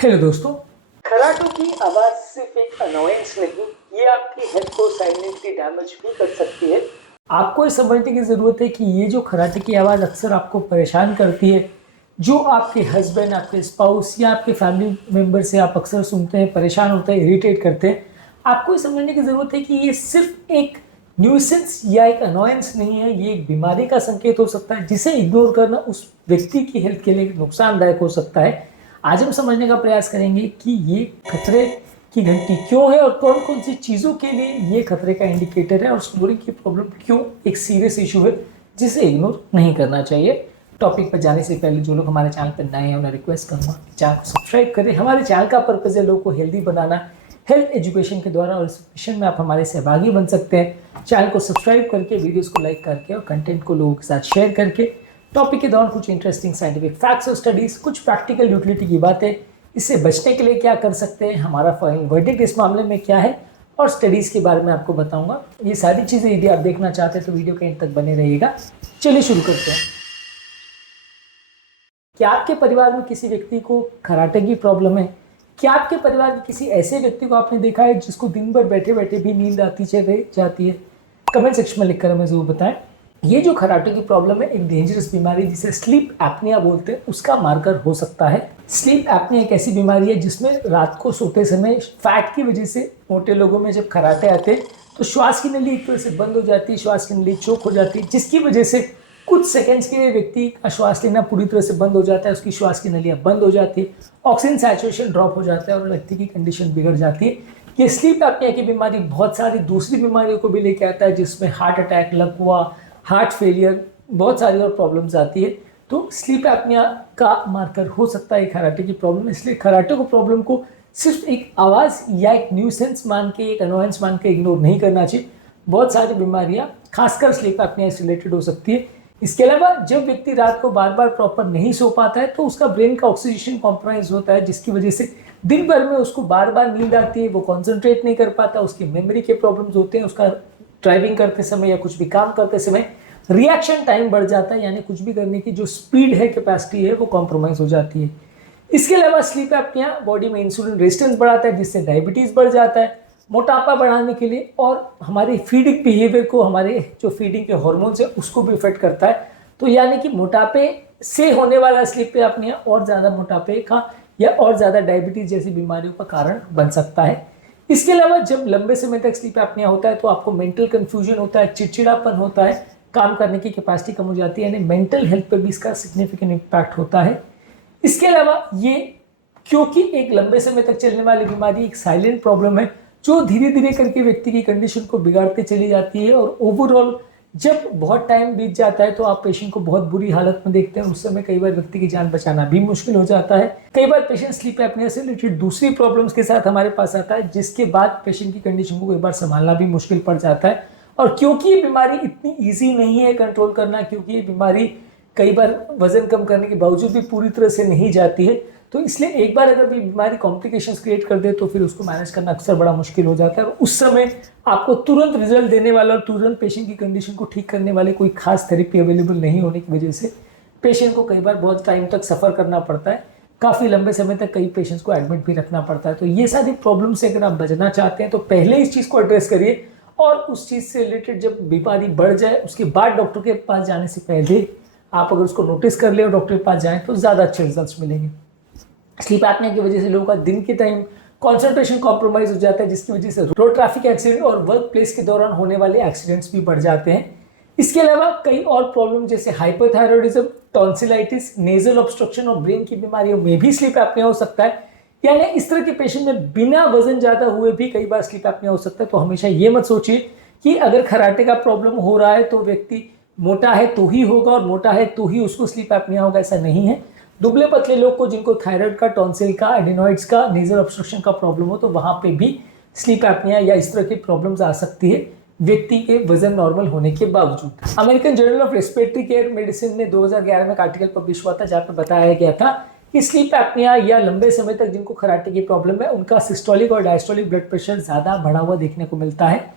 Hello दोस्तों। खराटों की आवाज सिर्फ एक अनोयंस नहीं, ये आपकी हेल्थ को साइलेंटली डैमेज भी कर सकती है। आपको ये समझने की जरूरत है कि ये जो खराटे की आवाज अक्सर आपको परेशान करती है, जो आपके हस्बैंड, आपके स्पाउस या आपके फैमिली मेंबर से आप अक्सर सुनते हैं, परेशान होते हैं, इरिटेट करते हैं, आपको ये समझने की जरूरत है कि ये सिर्फ एक न्यूसेंस या एक अनोयंस नहीं है, ये एक बीमारी का संकेत हो सकता है जिसे इग्नोर करना उस व्यक्ति की हेल्थ के लिए नुकसानदायक हो सकता है। आज हम समझने का प्रयास करेंगे कि ये खतरे की घंटी क्यों है और कौन कौन सी चीज़ों के लिए ये खतरे का इंडिकेटर है और स्नोरिंग की प्रॉब्लम क्यों एक सीरियस इशू है जिसे इग्नोर नहीं करना चाहिए। टॉपिक पर जाने से पहले जो लोग हमारे चैनल पर नए हैं उन्हें रिक्वेस्ट करूंगा कि चैनल को सब्सक्राइब करें। हमारे चैनल का पर्पज है लोगों को हेल्दी बनाना, हेल्थ एजुकेशन के द्वारा, और इस मिशन में आप हमारे सहभागी बन सकते हैं। चैनल को सब्सक्राइब करके, वीडियोस को लाइक करके और कंटेंट को लोगों के साथ शेयर करके। टॉपिक के दौरान कुछ इंटरेस्टिंग साइंटिफिक फैक्ट्स और स्टडीज, कुछ प्रैक्टिकल यूटिलिटी की बातें, इससे बचने के लिए क्या कर सकते हैं, हमारा फाइनल वर्डिक्ट इस मामले में क्या है, और स्टडीज के बारे में आपको बताऊंगा। ये सारी चीजें यदि आप देखना चाहते हैं तो वीडियो के एंड तक बने रहिएगा। चलिए शुरू करते हैं। क्या आपके परिवार में किसी व्यक्ति को खराटे की प्रॉब्लम है? क्या आपके परिवार में किसी ऐसे व्यक्ति को आपने देखा है जिसको दिन भर बैठे बैठे भी नींद आती चले जाती है? कमेंट सेक्शन में लिखकर हमें जरूर बताएं। ये जो खराटे की प्रॉब्लम है एक डेंजरस बीमारी जिसे स्लीप एपनिया बोलते हैं, उसका मार्कर हो सकता है। स्लीप एपनिया एक ऐसी बीमारी है जिसमें रात को सोते समय फैट की वजह से मोटे लोगों में जब खराटे आते हैं तो श्वास की नली एक तरह से बंद हो जाती है, श्वास की नली चोक हो जाती है, जिसकी वजह से कुछ सेकंड्स के लिए व्यक्ति का श्वास लेना पूरी तरह से बंद हो जाता है, उसकी श्वास की नलियां बंद हो जाती है, ऑक्सीजन सैचुरेशन ड्रॉप हो जाता है और व्यक्ति की कंडीशन बिगड़ जाती है। ये स्लीप एपनिया की बीमारी बहुत सारी दूसरी बीमारियों को भी लेके आता है, जिसमें हार्ट अटैक, लकवा, हार्ट फेलियर, बहुत सारी और प्रॉब्लम्स आती है। तो स्लीप एपनिया का मार्कर हो सकता है खराटे की प्रॉब्लम। इसलिए खराटे को प्रॉब्लम को सिर्फ एक आवाज़ या एक न्यूसेंस मान के, एक अनोयंस मान के इग्नोर नहीं करना चाहिए। बहुत सारी बीमारियां खासकर स्लीप एपनिया से रिलेटेड हो सकती है। इसके अलावा जब व्यक्ति रात को बार बार प्रॉपर नहीं सो पाता है तो उसका ब्रेन का ऑक्सीजन कॉम्प्रोमाइज होता है, जिसकी वजह से दिन भर में उसको बार बार नींद आती है, वो कॉन्सेंट्रेट नहीं कर पाता, उसकी मेमोरी के प्रॉब्लम्स होते हैं, उसका ड्राइविंग करते समय या कुछ भी काम करते समय रिएक्शन टाइम बढ़ जाता है, यानी कुछ भी करने की जो स्पीड है, कैपेसिटी है, वो कॉम्प्रोमाइज हो जाती है। इसके अलावा स्लीप एपनिया बॉडी में इंसुलिन रेजिस्टेंस बढ़ाता है, जिससे डायबिटीज बढ़ जाता है, मोटापा बढ़ाने के लिए, और हमारे फीडिंग बिहेवियर को, हमारे जो फीडिंग के हार्मोन्स है उसको भी इफेक्ट करता है। तो यानी कि मोटापे से होने वाला स्लीप एपनिया और ज़्यादा मोटापे का या और ज़्यादा डायबिटीज जैसी बीमारियों का कारण बन सकता है। इसके अलावा जब लंबे समय तक स्लीप एपनिया होता है तो आपको मेंटल कंफ्यूजन होता है, चिड़चिड़ापन होता है, काम करने की कैपेसिटी कम हो जाती है, यानी मेंटल हेल्थ पर भी इसका सिग्निफिकेंट इम्पैक्ट होता है। इसके अलावा ये क्योंकि एक लंबे समय तक चलने वाली बीमारी एक साइलेंट प्रॉब्लम है जो धीरे धीरे करके व्यक्ति की कंडीशन को बिगाड़ते चली जाती है, और ओवरऑल जब बहुत टाइम बीत जाता है तो आप पेशेंट को बहुत बुरी हालत में देखते हैं। उस समय कई बार व्यक्ति की जान बचाना भी मुश्किल हो जाता है। कई बार पेशेंट स्लीप एपनिया से रिलेटेड दूसरी प्रॉब्लम्स के साथ हमारे पास आता है, जिसके बाद पेशेंट की कंडीशन को कई बार संभालना भी मुश्किल पड़ जाता है। और क्योंकि ये बीमारी इतनी ईजी नहीं है कंट्रोल करना, क्योंकि ये बीमारी कई बार वजन कम करने के बावजूद भी पूरी तरह से नहीं जाती है, तो इसलिए एक बार अगर भी बीमारी कॉम्प्लिकेशंस क्रिएट कर दे तो फिर उसको मैनेज करना अक्सर बड़ा मुश्किल हो जाता है। और उस समय आपको तुरंत रिजल्ट देने वाला और तुरंत पेशेंट की कंडीशन को ठीक करने वाली कोई खास थेरेपी अवेलेबल नहीं होने की वजह से पेशेंट को कई बार बहुत टाइम तक सफ़र करना पड़ता है, काफ़ी लंबे समय तक कई पेशेंट्स को एडमिट भी रखना पड़ता है। तो ये सारी प्रॉब्लम से अगर आप बचना चाहते हैं तो पहले इस चीज़ को एड्रेस करिए, और उस चीज़ से रिलेटेड जब बीमारी बढ़ जाए उसके बाद डॉक्टर के पास जाने से पहले आप अगर उसको नोटिस कर ले और डॉक्टर के पास जाएं तो ज़्यादा अच्छे रिजल्ट्स मिलेंगे। स्लीप एपनिया की वजह से लोगों का दिन के टाइम कॉन्सेंट्रेशन कॉम्प्रोमाइज हो जाता है, जिसकी वजह से रोड ट्रैफिक एक्सीडेंट और वर्क प्लेस के दौरान होने वाले एक्सीडेंट्स भी बढ़ जाते हैं। इसके अलावा कई और प्रॉब्लम जैसे हाइपरथायरॉयडिज्म, टॉन्सिलाइटिस, नेजल ऑब्स्ट्रक्शन और ब्रेन की बीमारियों में भी स्लीप एपनिया हो सकता है। यानी इस तरह के पेशेंट में बिना वजन ज़्यादा हुए भी कई बार स्लीप एपनिया हो सकता है। तो हमेशा ये मत सोचिए कि अगर खराटे का प्रॉब्लम हो रहा है तो व्यक्ति मोटा है तो ही होगा और मोटा है तो ही उसको स्लीप एपनिया होगा, ऐसा नहीं है। दुबले पतले लोग को जिनको थायराइड का, टॉन्सिल का, एडिनॉइड्स का, नेजल ऑब्स्ट्रक्शन का प्रॉब्लम हो तो वहाँ पे भी स्लीप एपनिया या इस तरह की प्रॉब्लम्स आ सकती है व्यक्ति के वजन नॉर्मल होने के बावजूद। American journal of respiratory care medicine ने 2011 में एक आर्टिकल पब्लिश हुआ था जहाँ पे बताया गया था कि स्लीप एपनिया या लंबे समय तक जिनको खराटे की प्रॉब्लम है उनका सिस्टोलिक और डायस्टोलिक ब्लड प्रेशर ज़्यादा बढ़ा हुआ देखने को मिलता है।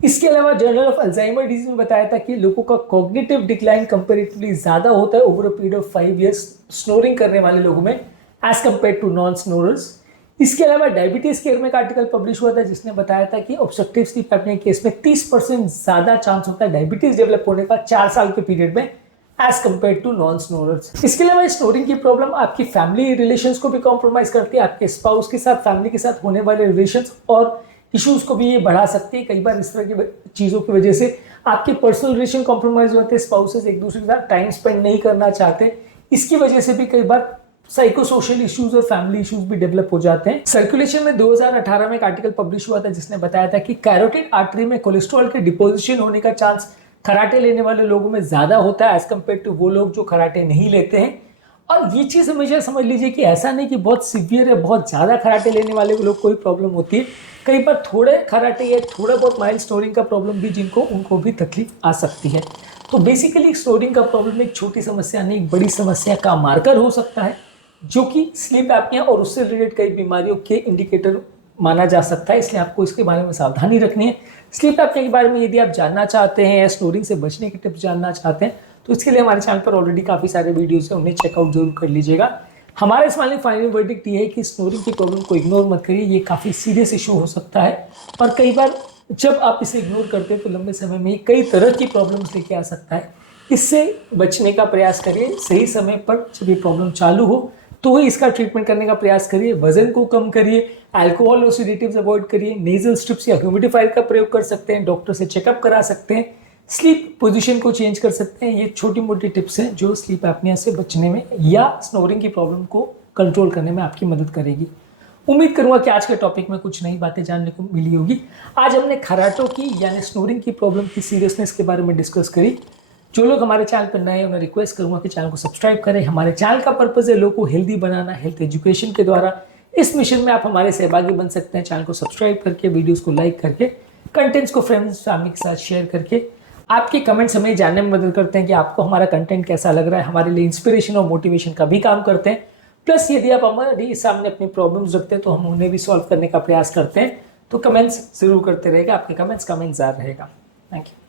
इसके अलावा जर्नल ऑफ अल्जाइमर डिजीज में बताया था कि लोगों का कॉग्निटिव डिक्लाइन कंपेरेटिवली ज़्यादा होता है over a period of 5 years snoring करने वाले लोगों में एज कम्पेयर टू नॉन स्नोरर्स। इसके अलावा डायबिटीज केयर में एक आर्टिकल पब्लिश हुआ था जिसने बताया था कि ऑब्स्ट्रक्टिव स्लीप एपनिया केस में 30% ज्यादा चांस होता है डायबिटीज डेवलप होने का 4 साल के पीरियड में एज कम्पेयर टू नॉन स्नोरर्स। इसके अलावा स्नोरिंग की प्रॉब्लम आपकी फैमिली रिलेशंस को भी कॉम्प्रोमाइज करती है, आपके स्पाउस के साथ, फैमिली के साथ होने वाले रिलेशंस और इश्यूज को भी ये बढ़ा सकती है। कई बार इस तरह की चीज़ों की वजह से आपके पर्सनल रिलेशन कॉम्प्रोमाइज होते हैं, स्पाउसेस एक दूसरे के साथ टाइम स्पेंड नहीं करना चाहते, इसकी वजह से भी कई बार साइको सोशल इश्यूज और फैमिली इश्यूज भी डेवलप हो जाते हैं। सर्कुलेशन में 2018 में एक आर्टिकल पब्लिश हुआ था जिसने बताया था कि कैरोटिड आर्टरी में कोलेस्ट्रॉल के डिपोजिशन होने का चांस खराटे लेने वाले लोगों में ज्यादा होता है एज कम्पेयर टू वो लोग जो खराटे नहीं लेते हैं। और ये चीज हमेशा समझ लीजिए कि ऐसा नहीं कि बहुत सीवियर है, बहुत ज्यादा खराटे लेने वाले लोग कोई प्रॉब्लम होती है, कई बार थोड़े खराटे या थोड़ा बहुत माइल्ड स्नोरिंग का प्रॉब्लम भी उनको भी तकलीफ आ सकती है। तो बेसिकली स्नोरिंग का प्रॉब्लम एक छोटी समस्या नहीं, एक बड़ी समस्या का मार्कर हो सकता है जो कि स्लीप एपनिया और उससे रिलेटेड कई बीमारियों के इंडिकेटर माना जा सकता है। इसलिए आपको इसके बारे में सावधानी रखनी है। स्लीप एपनिया के बारे में यदि आप जानना चाहते हैं या स्नोरिंग से बचने के टिप्स जानना चाहते हैं तो इसके लिए हमारे चैनल पर ऑलरेडी काफ़ी सारे वीडियोस हैं, उन्हें चेकआउट जरूर कर लीजिएगा। हमारा स्माइलिंग फाइनल वर्डिक्ट ये है कि स्नोरिंग की प्रॉब्लम को इग्नोर मत करिए, ये काफ़ी सीरियस इशू हो सकता है और कई बार जब आप इसे इग्नोर करते हैं तो लंबे समय में कई तरह की प्रॉब्लम्स लेके आ सकता है। इससे बचने का प्रयास करिए, सही समय पर जब ये प्रॉब्लम चालू हो तो ही इसका ट्रीटमेंट करने का प्रयास करिए। वजन को कम करिए, अल्कोहल और सेडेटिव्स अवॉइड करिए, नेजल स्ट्रिप्स या ह्यूमिडिफायर का प्रयोग कर सकते हैं, डॉक्टर से चेकअप करा सकते हैं, स्लीप पोजीशन को चेंज कर सकते हैं। ये छोटी मोटी टिप्स हैं जो स्लीप एपनिया से बचने में या स्नोरिंग की प्रॉब्लम को कंट्रोल करने में आपकी मदद करेगी। उम्मीद करूंगा कि आज के टॉपिक में कुछ नई बातें जानने को मिली होगी। आज हमने खराटों की यानी स्नोरिंग की प्रॉब्लम की सीरियसनेस के बारे में डिस्कस करी। जो लोग हमारे चैनल पर नए हैं उन्हें रिक्वेस्ट करूंगा कि चैनल को सब्सक्राइब करें। हमारे चैनल का पर्पस है लोगों को हेल्दी बनाना, हेल्थ एजुकेशन के द्वारा। इस मिशन में आप हमारे सहभागी बन सकते हैं चैनल को सब्सक्राइब करके, वीडियोस को लाइक करके, कंटेंट्स को फ्रेंड्स फैमिली के साथ शेयर करके। आपके कमेंट्स हमें जानने में मदद करते हैं कि आपको हमारा कंटेंट कैसा लग रहा है, हमारे लिए इंस्पिरेशन और मोटिवेशन का भी काम करते हैं। प्लस यदि आप हमारे सामने अपनी प्रॉब्लम्स रखते हैं तो हम उन्हें भी सॉल्व करने का प्रयास करते हैं। तो कमेंट्स जरूर करते रहेगा, आपके कमेंट्स का हमें इंतजार रहेगा। Thank you.